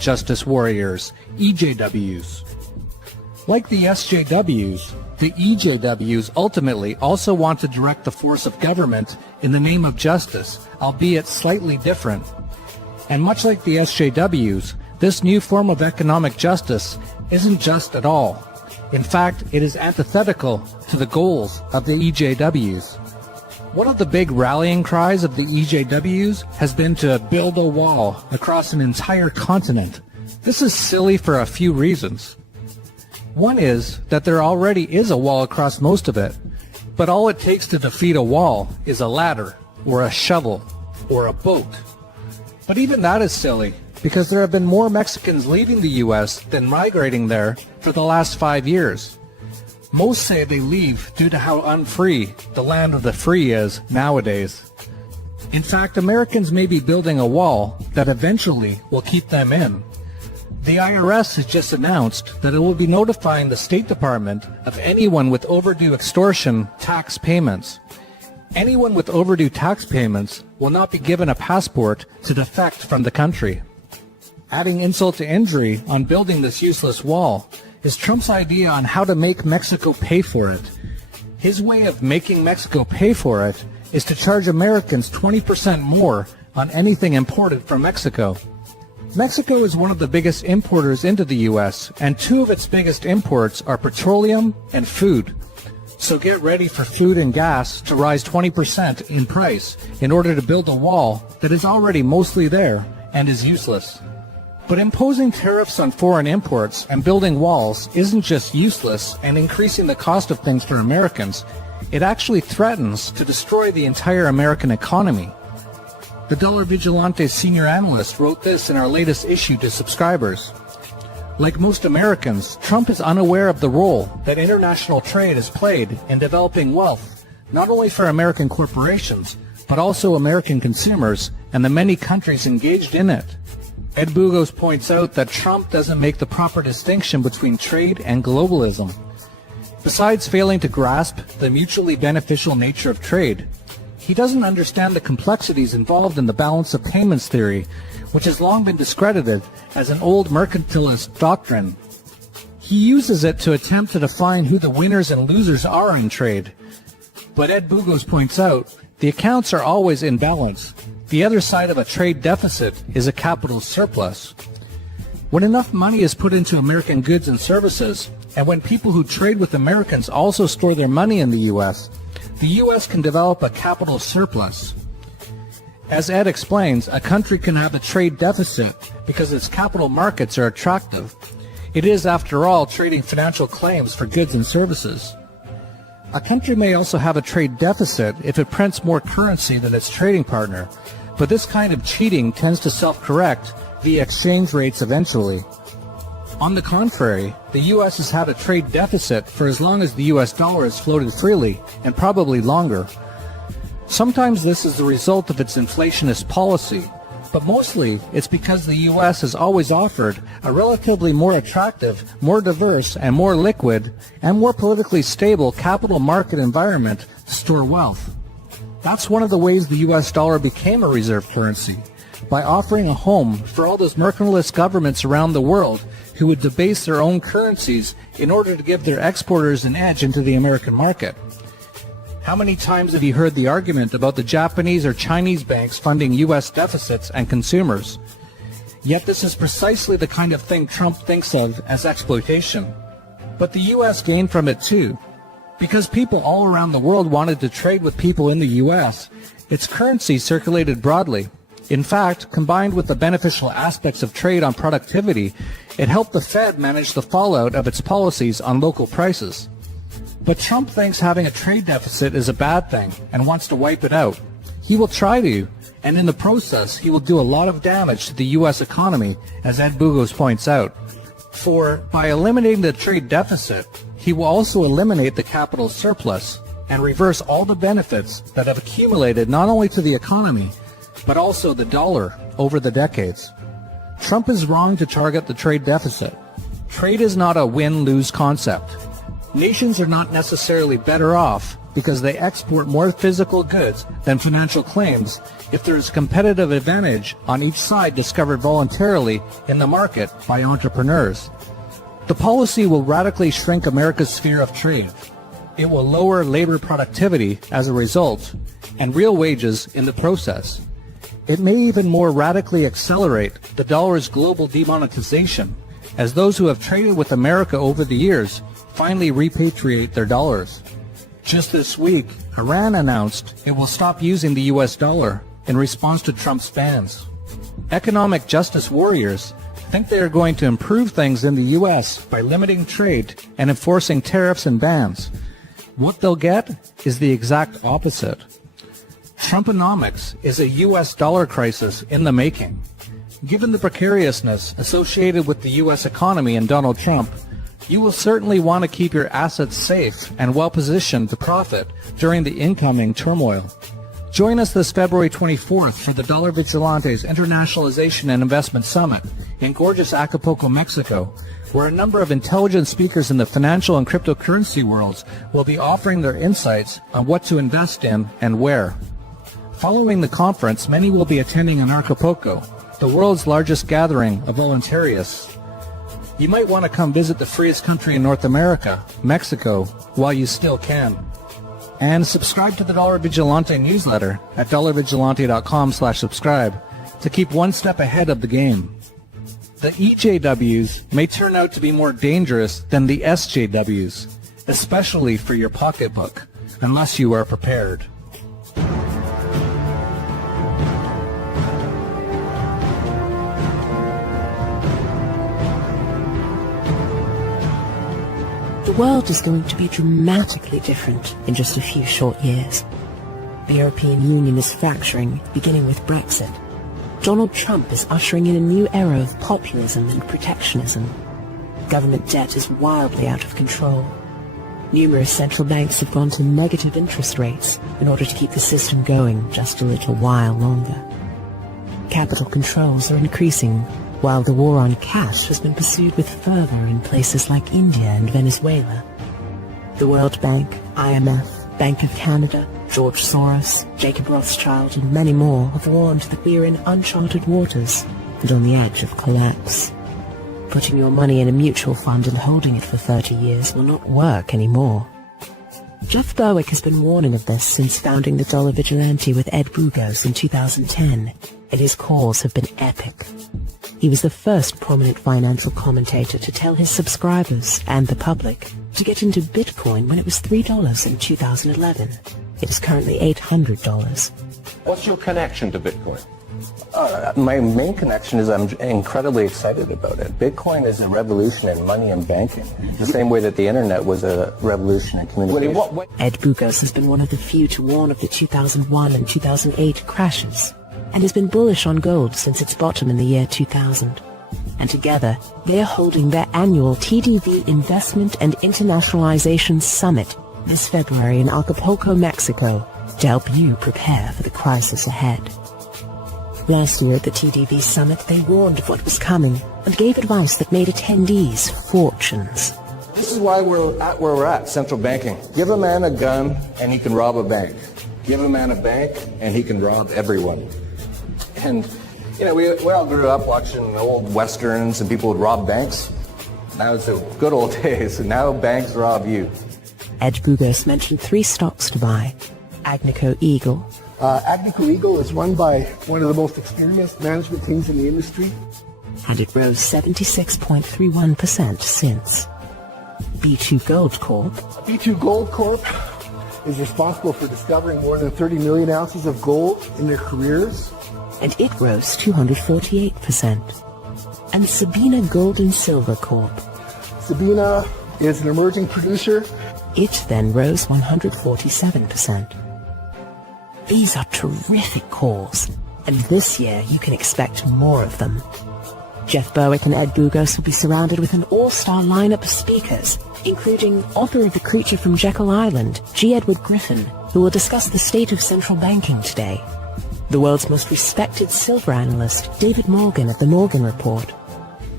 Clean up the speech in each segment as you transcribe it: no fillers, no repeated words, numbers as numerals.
Justice Warriors, EJWs. Like the SJWs, the EJWs ultimately also want to direct the force of government in the name of justice, albeit slightly different. And much like the SJWs, this new form of economic justice isn't just at all. In fact, it is antithetical to the goals of the EJWs. One of the big rallying cries of the EJWs has been to build a wall across an entire continent. This is silly for a few reasons. One is that there already is a wall across most of it, but all it takes to defeat a wall is a ladder, or a shovel, or a boat. But even that is silly, because there have been more Mexicans leaving the U.S. than migrating there for the last 5 years. Most say they leave due to how unfree the land of the free is nowadays. In fact, Americans may be building a wall that eventually will keep them in. The IRS has just announced that it will be notifying the State Department of anyone with overdue extortion tax payments. Anyone with overdue tax payments will not be given a passport to defect from the country. Adding insult to injury on building this useless wall is Trump's idea on how to make Mexico pay for it. His way of making Mexico pay for it is to charge Americans 20% more on anything imported from Mexico. Mexico is one of the biggest importers into the U.S., and two of its biggest imports are petroleum and food. So get ready for food and gas to rise 20% in price in order to build a wall that is already mostly there and is useless. But imposing tariffs on foreign imports and building walls isn't just useless and increasing the cost of things for Americans, it actually threatens to destroy the entire American economy. The Dollar Vigilante senior analyst wrote this in our latest issue to subscribers. Like most Americans, Trump is unaware of the role that international trade has played in developing wealth, not only for American corporations, but also American consumers and the many countries engaged in it. Ed Bugos points out that Trump doesn't make the proper distinction between trade and globalism. Besides failing to grasp the mutually beneficial nature of trade, he doesn't understand the complexities involved in the balance of payments theory, which has long been discredited as an old mercantilist doctrine. He uses it to attempt to define who the winners and losers are in trade. But Ed Bugos points out, the accounts are always in balance. The other side of a trade deficit is a capital surplus. When enough money is put into American goods and services, and when people who trade with Americans also store their money in the U.S., the U.S. can develop a capital surplus. As Ed explains, a country can have a trade deficit because its capital markets are attractive. It is, after all, trading financial claims for goods and services. A country may also have a trade deficit if it prints more currency than its trading partner, but this kind of cheating tends to self-correct via exchange rates eventually. On the contrary, the U.S. has had a trade deficit for as long as the U.S. dollar has floated freely, and probably longer. Sometimes this is the result of its inflationist policy, but mostly it's because the U.S. has always offered a relatively more attractive, more diverse, and more liquid, and more politically stable capital market environment to store wealth. That's one of the ways the U.S. dollar became a reserve currency, by offering a home for all those mercantilist governments around the world who would debase their own currencies in order to give their exporters an edge into the American market. How many times have you heard the argument about the Japanese or Chinese banks funding U.S. deficits and consumers? Yet this is precisely the kind of thing Trump thinks of as exploitation. But the U.S. gained from it too. Because people all around the world wanted to trade with people in the U.S., its currency circulated broadly. In fact, combined with the beneficial aspects of trade on productivity, it helped the Fed manage the fallout of its policies on local prices. But Trump thinks having a trade deficit is a bad thing and wants to wipe it out. He will try to, and in the process, he will do a lot of damage to the U.S. economy, as Ed Bugos points out. For, by eliminating the trade deficit, he will also eliminate the capital surplus and reverse all the benefits that have accumulated not only to the economy, but also the dollar over the decades. Trump is wrong to target the trade deficit. Trade is not a win-lose concept. Nations are not necessarily better off because they export more physical goods than financial claims if there is competitive advantage on each side discovered voluntarily in the market by entrepreneurs. The policy will radically shrink America's sphere of trade. It will lower labor productivity as a result, and real wages in the process. It may even more radically accelerate the dollar's global demonetization, as those who have traded with America over the years finally repatriate their dollars. Just this week, Iran announced it will stop using the US dollar in response to Trump's bans. Economic justice warriors think they are going to improve things in the US by limiting trade and enforcing tariffs and bans. What they'll get is the exact opposite. Trumponomics is a US dollar crisis in the making. Given the precariousness associated with the US economy and Donald Trump, you will certainly want to keep your assets safe and well-positioned to profit during the incoming turmoil. Join us this February 24th for the Dollar Vigilantes Internationalization and Investment Summit in gorgeous Acapulco, Mexico, where a number of intelligent speakers in the financial and cryptocurrency worlds will be offering their insights on what to invest in and where. Following the conference, many will be attending in Acapulco, the world's largest gathering of voluntarists. You might want to come visit the freest country in North America, Mexico, while you still can. And subscribe to the Dollar Vigilante newsletter at dollarvigilante.com/subscribe to keep one step ahead of the game. The EJWs may turn out to be more dangerous than the SJWs, especially for your pocketbook, unless you are prepared. The world is going to be dramatically different in just a few short years. The European Union is fracturing, beginning with Brexit. Donald Trump is ushering in a new era of populism and protectionism. Government debt is wildly out of control. Numerous central banks have gone to negative interest rates in order to keep the system going just a little while longer. Capital controls are increasing, while the war on cash has been pursued with fervor in places like India and Venezuela. The World Bank, IMF, Bank of Canada, George Soros, Jacob Rothschild, and many more have warned that we are in uncharted waters and on the edge of collapse. Putting your money in a mutual fund and holding it for 30 years will not work anymore. Jeff Berwick has been warning of this since founding the Dollar Vigilante with Ed Bugos in 2010, and his calls have been epic. He was the first prominent financial commentator to tell his subscribers and the public to get into Bitcoin when it was $3 in 2011. It is currently $800. What's your connection to Bitcoin? My main connection is I'm incredibly excited about it. Bitcoin is a revolution in money and banking, the same way that the internet was a revolution in communication. Ed Bugos has been one of the few to warn of the 2001 and 2008 crashes, and has been bullish on gold since its bottom in the year 2000. And together, they are holding their annual TDV Investment and Internationalization Summit this February in Acapulco, Mexico, to help you prepare for the crisis ahead. Last year at the TDV Summit, they warned of what was coming and gave advice that made attendees fortunes. This is why we're at where we're at, central banking. Give a man a gun and he can rob a bank. Give a man a bank and he can rob everyone. And, you know, we all grew up watching old westerns and people would rob banks. That was the good old days, and now banks rob you. Ed Bugos mentioned 3 stocks to buy. Agnico Eagle. Agnico Eagle is run by one of the most experienced management teams in the industry. And it rose 76.31% since. B2 Gold Corp. B2 Gold Corp is responsible for discovering more than 30 million ounces of gold in their careers. And it rose 248%. And Sabina Gold and Silver Corp. Sabina is an emerging producer. It then rose 147%. These are terrific calls, and this year you can expect more of them. Jeff Berwick and Ed Bugos will be surrounded with an all-star lineup of speakers, including author of The Creature from Jekyll Island, G. Edward Griffin, who will discuss the state of central banking today. The world's most respected silver analyst, David Morgan of The Morgan Report.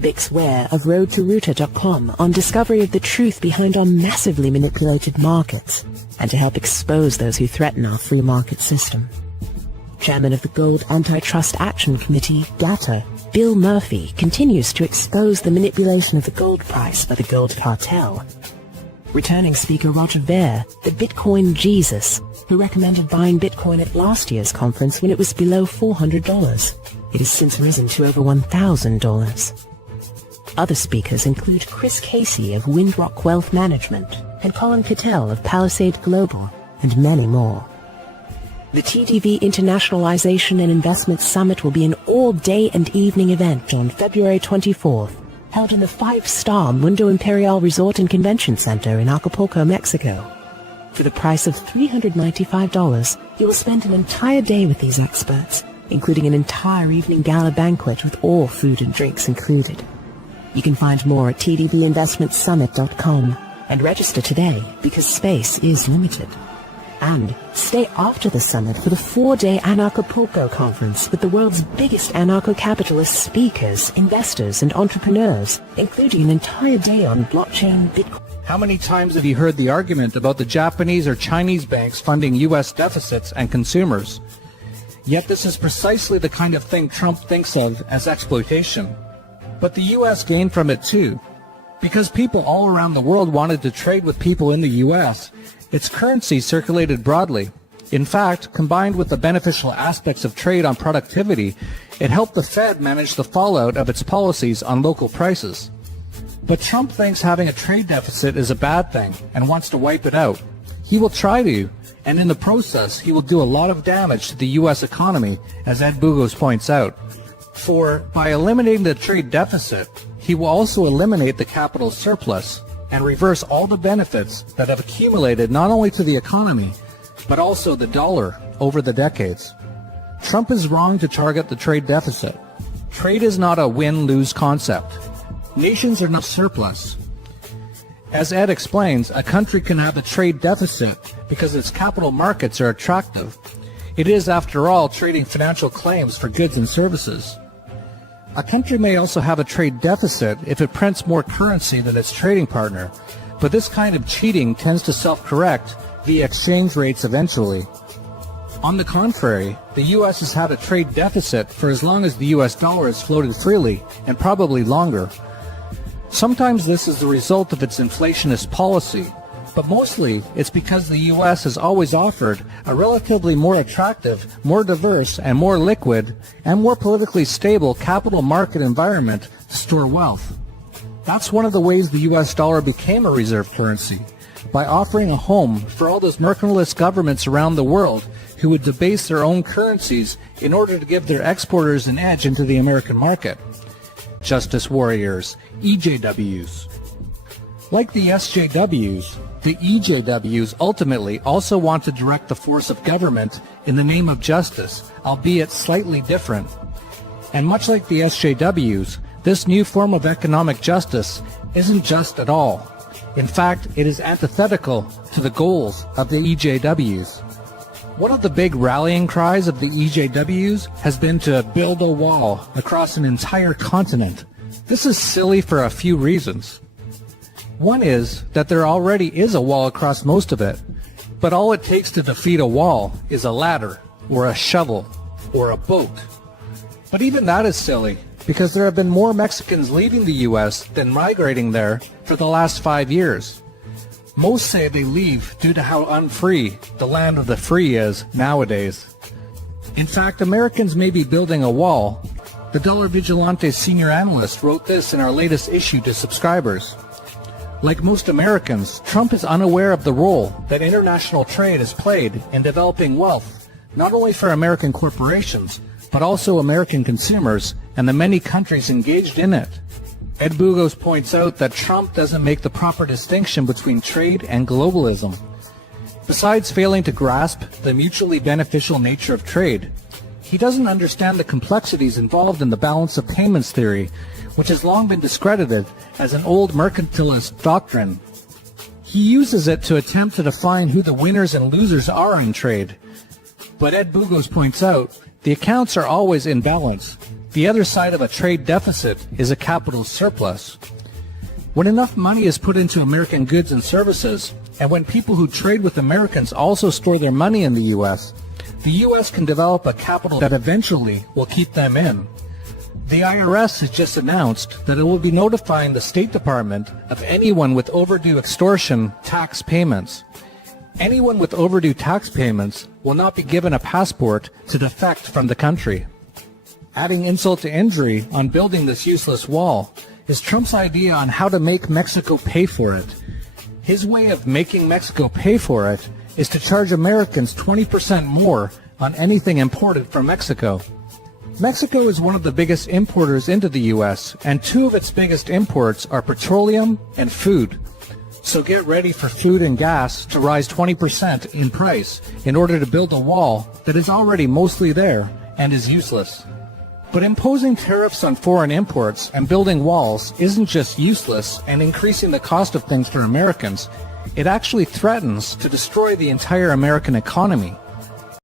Bix Ware of RoadToRouter.com on discovery of the truth behind our massively manipulated markets and to help expose those who threaten our free market system. Chairman of the Gold Antitrust Action Committee, GATA, Bill Murphy, continues to expose the manipulation of the gold price by the gold cartel. Returning speaker Roger Ver, the Bitcoin Jesus, who recommended buying Bitcoin at last year's conference when it was below $400. It has since risen to over $1,000. Other speakers include Chris Casey of Windrock Wealth Management and Colin Cattell of Palisade Global, and many more. The TDV Internationalization and Investment Summit will be an all-day and evening event on February 24th, held in the 5-star Mundo Imperial Resort and Convention Center in Acapulco, Mexico. For the price of $395, you will spend an entire day with these experts, including an entire evening gala banquet with all food and drinks included. You can find more at tdbinvestmentsummit.com and register today because space is limited. And stay after the summit for the 4-day Anarchapulco conference with the world's biggest anarcho-capitalist speakers, investors, and entrepreneurs, including an entire day on blockchain, Bitcoin. How many times have you heard the argument about the Japanese or Chinese banks funding U.S. deficits and consumers? Yet this is precisely the kind of thing Trump thinks of as exploitation. But the U.S. gained from it too. Because people all around the world wanted to trade with people in the U.S., its currency circulated broadly. In fact, combined with the beneficial aspects of trade on productivity, it helped the Fed manage the fallout of its policies on local prices. But Trump thinks having a trade deficit is a bad thing and wants to wipe it out. He will try to, and in the process, he will do a lot of damage to the U.S. economy, as Ed Bugos points out. For, by eliminating the trade deficit, he will also eliminate the capital surplus and reverse all the benefits that have accumulated not only to the economy, but also the dollar over the decades. Trump is wrong to target the trade deficit. Trade is not a win-lose concept. Nations are not surplus. As Ed explains, a country can have a trade deficit because its capital markets are attractive. It is, after all, trading financial claims for goods and services. A country may also have a trade deficit if it prints more currency than its trading partner, but this kind of cheating tends to self-correct via exchange rates eventually. On the contrary, the U.S. has had a trade deficit for as long as the U.S. dollar has floated freely, and probably longer. Sometimes this is the result of its inflationist policy, but mostly it's because the U.S. has always offered a relatively more attractive, more diverse, and more liquid, and more politically stable capital market environment to store wealth. That's one of the ways the U.S. dollar became a reserve currency, by offering a home for all those mercantilist governments around the world who would debase their own currencies in order to give their exporters an edge into the American market. Justice warriors, EJWs. Like the SJWs, the EJWs ultimately also want to direct the force of government in the name of justice, albeit slightly different. And much like the SJWs, this new form of economic justice isn't just at all. In fact, it is antithetical to the goals of the EJWs. One of the big rallying cries of the EJWs has been to build a wall across an entire continent. This is silly for a few reasons. One is that there already is a wall across most of it, but all it takes to defeat a wall is a ladder, or a shovel, or a boat. But even that is silly, because there have been more Mexicans leaving the U.S. than migrating there for the last 5 years. Most say they leave due to how unfree the land of the free is nowadays. In fact, Americans may be building a wall. The Dollar Vigilante senior analyst wrote this in our latest issue to subscribers. Like most Americans, Trump is unaware of the role that international trade has played in developing wealth, not only for American corporations, but also American consumers and the many countries engaged in it. Ed Bugos points out that Trump doesn't make the proper distinction between trade and globalism. Besides failing to grasp the mutually beneficial nature of trade, he doesn't understand the complexities involved in the balance of payments theory, which has long been discredited as an old mercantilist doctrine. He uses it to attempt to define who the winners and losers are in trade. But Ed Bugos points out, the accounts are always in balance. The other side of a trade deficit is a capital surplus. When enough money is put into American goods and services, and when people who trade with Americans also store their money in the U.S. can develop a capital that eventually will keep them in. The IRS has just announced that it will be notifying the State Department of anyone with overdue extortion tax payments. Anyone with overdue tax payments will not be given a passport to defect from the country. Adding insult to injury on building this useless wall is Trump's idea on how to make Mexico pay for it. His way of making Mexico pay for it is to charge Americans 20% more on anything imported from Mexico. Mexico is one of the biggest importers into the U.S., and two of its biggest imports are petroleum and food. So get ready for food and gas to rise 20% in price in order to build a wall that is already mostly there and is useless. But imposing tariffs on foreign imports and building walls isn't just useless and increasing the cost of things for Americans. It actually threatens to destroy the entire American economy.